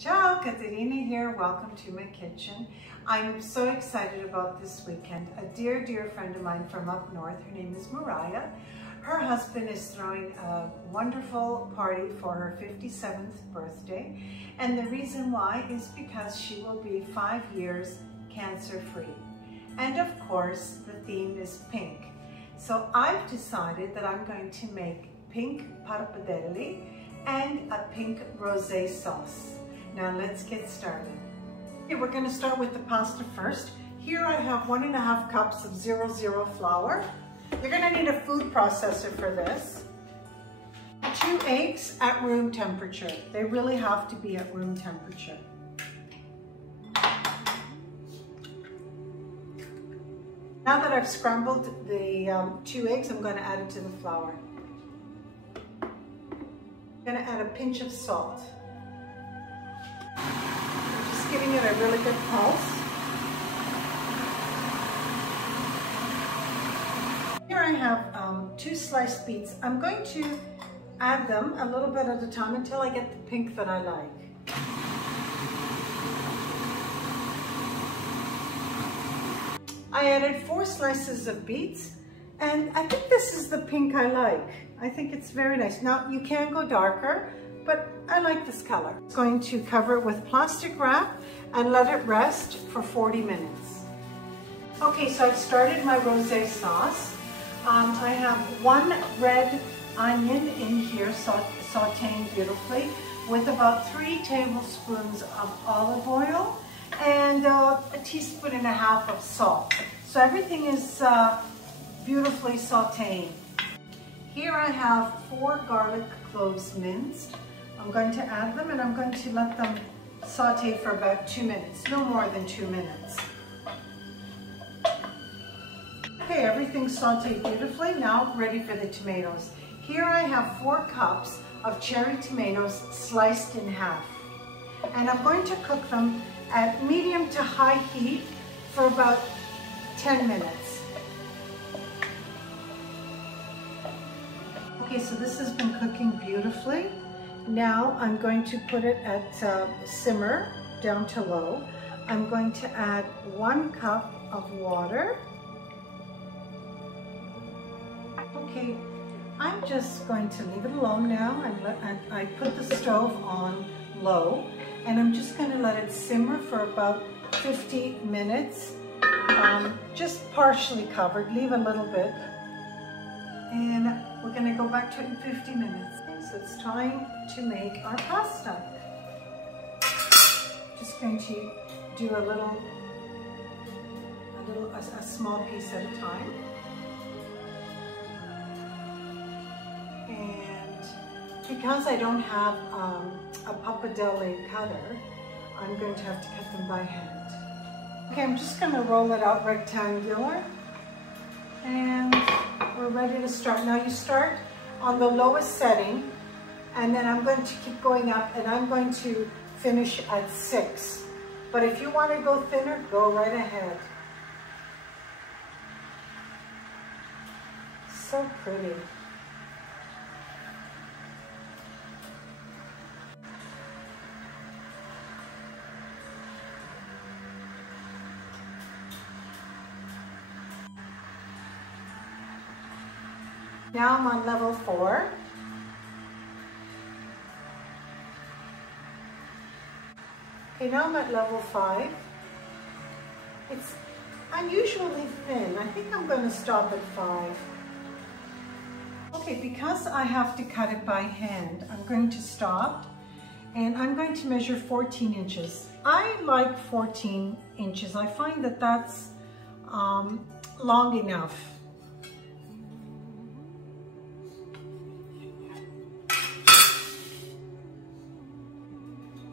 Ciao, Caterina here. Welcome to my kitchen. I'm so excited about this weekend. A dear friend of mine from up north, her name is Mariah. Her husband is throwing a wonderful party for her 57th birthday. And the reason why is because she will be 5 years cancer-free. And of course, the theme is pink. So I've decided that I'm going to make pink pappardelle and a pink rosé sauce. Now let's get started. Okay, we're going to start with the pasta first. Here I have 1.5 cups of 00 flour. You're going to need a food processor for this. 2 eggs at room temperature. They really have to be at room temperature. Now that I've scrambled the 2 eggs, I'm going to add it to the flour. I'm going to add a pinch of salt. Just giving it a really good pulse. Here I have 2 sliced beets. I'm going to add them a little bit at a time until I get the pink that I like. I added 4 slices of beets, and I think this is the pink I like. I think it's very nice. Now you can go darker, but I like this color. I'm going to cover it with plastic wrap and let it rest for 40 minutes. Okay, so I've started my rosé sauce. I have 1 red onion in here sauteing beautifully with about 3 tablespoons of olive oil and a teaspoon and a half of salt. So everything is beautifully sauteing. Here I have 4 garlic cloves minced. I'm going to add them and I'm going to let them saute for about 2 minutes, no more than 2 minutes. Okay, everything's sauteed beautifully. Now ready for the tomatoes. Here I have 4 cups of cherry tomatoes sliced in half. And I'm going to cook them at medium to high heat for about 10 minutes. Okay, so this has been cooking beautifully. Now I'm going to put it at simmer, down to low. I'm going to add 1 cup of water. Okay, I'm just going to leave it alone now. I put the stove on low, and I'm just going to let it simmer for about 50 minutes, just partially covered, leave a little bit, and we're going to go back to it in 50 minutes. So it's time to make our pasta. Just going to do a small piece at a time. And because I don't have a pappardelle cutter, I'm going to have to cut them by hand. Okay, I'm just going to roll it out rectangular, and we're ready to start. Now you start on the lowest setting, and then I'm going to keep going up, and I'm going to finish at 6. But if you want to go thinner, go right ahead. So pretty. Now I'm on level 4. Okay, now I'm at level 5. It's unusually thin. I think I'm going to stop at 5. Okay, because I have to cut it by hand, I'm going to stop, and I'm going to measure 14 inches. I like 14 inches. I find that that's long enough.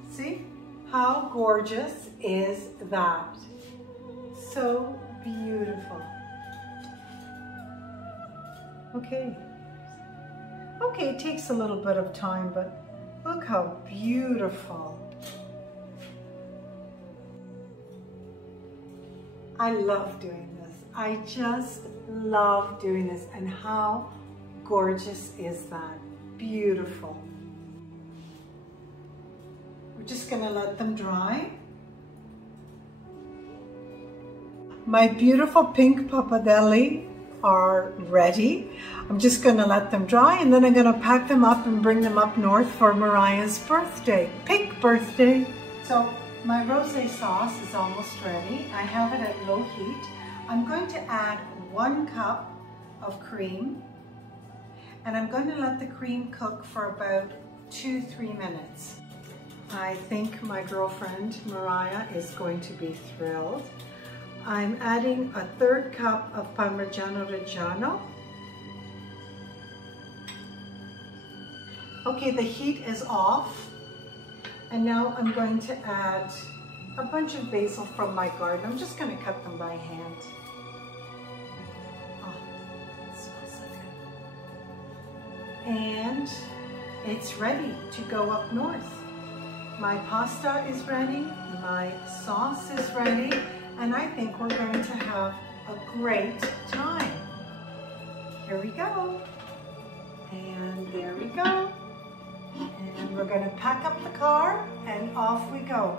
See? How gorgeous is that? So beautiful. Okay. Okay, it takes a little bit of time, but look how beautiful. I love doing this. I just love doing this. And how gorgeous is that? Beautiful. just gonna let them dry. My beautiful pink pappardelle are ready. I'm just gonna let them dry and then I'm gonna pack them up and bring them up north for Mariah's birthday, pink birthday. So my rosé sauce is almost ready. I have it at low heat. I'm going to add 1 cup of cream and I'm going to let the cream cook for about 2-3 minutes. I think my girlfriend Mariah is going to be thrilled. I'm adding a 1/3 cup of Parmigiano Reggiano. Okay, the heat is off. And now I'm going to add a bunch of basil from my garden. I'm just going to cut them by hand. Oh, it smells so good. And it's ready to go up north. My pasta is ready, my sauce is ready, and I think we're going to have a great time. Here we go. And there we go. And we're going to pack up the car and off we go.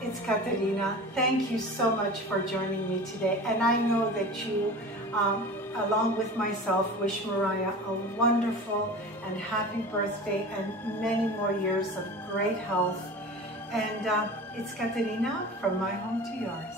It's Katerina. Thank you so much for joining me today. And I know that you, along with myself, wish Mariah a wonderful and happy birthday and many more years of great health. And it's Katerina from my home to yours.